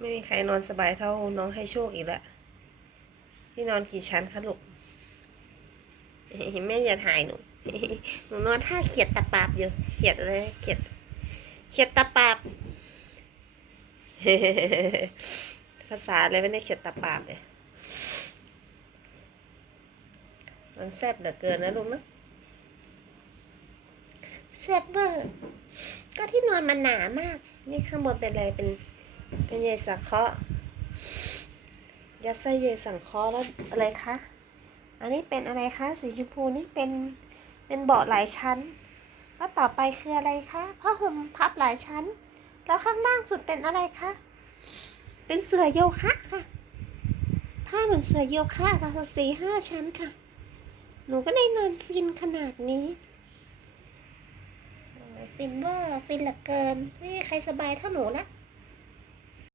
ไม่มีใครนอนสบายเท่าน้องให้โชคอีกแล้วที่นอนกี่ชั้นคะลูกแม่อย่าถ่ายหนูหนูนอนท่าเขียดตะปาบอยู่เขียดอะไรเขียดเขียดตะปาบภาษาอะไรไม่ได้เขียดตะปาบเลยมันแซ่บเหลือเกินนะลูกนะแซ่บเวอร์ก็ที่นอนมันหนามาก นี่ข้างบนเป็นอะไรเป็น เป็นเยสังเคราะห์ยัดไส้เยสังเคราะห์แล้วอะไรคะ อันนี้เป็นอะไรคะ สีชมพูนี่เป็นเป็นเบาะหลายชั้น แล้วต่อไปคืออะไรคะผ้าห่มพับหลายชั้น แล้วข้างล่างสุดเป็นอะไรคะ เป็นเสื่อโยคะค่ะผ้าเหมือนเสื่อโยคะค่ะสี่ห้าชั้นค่ะ หนูก็ได้นอนฟินขนาดนี้ฟินเวอร์ฟินเหลือเกิน ไม่มีใครสบายเท่าหนูละ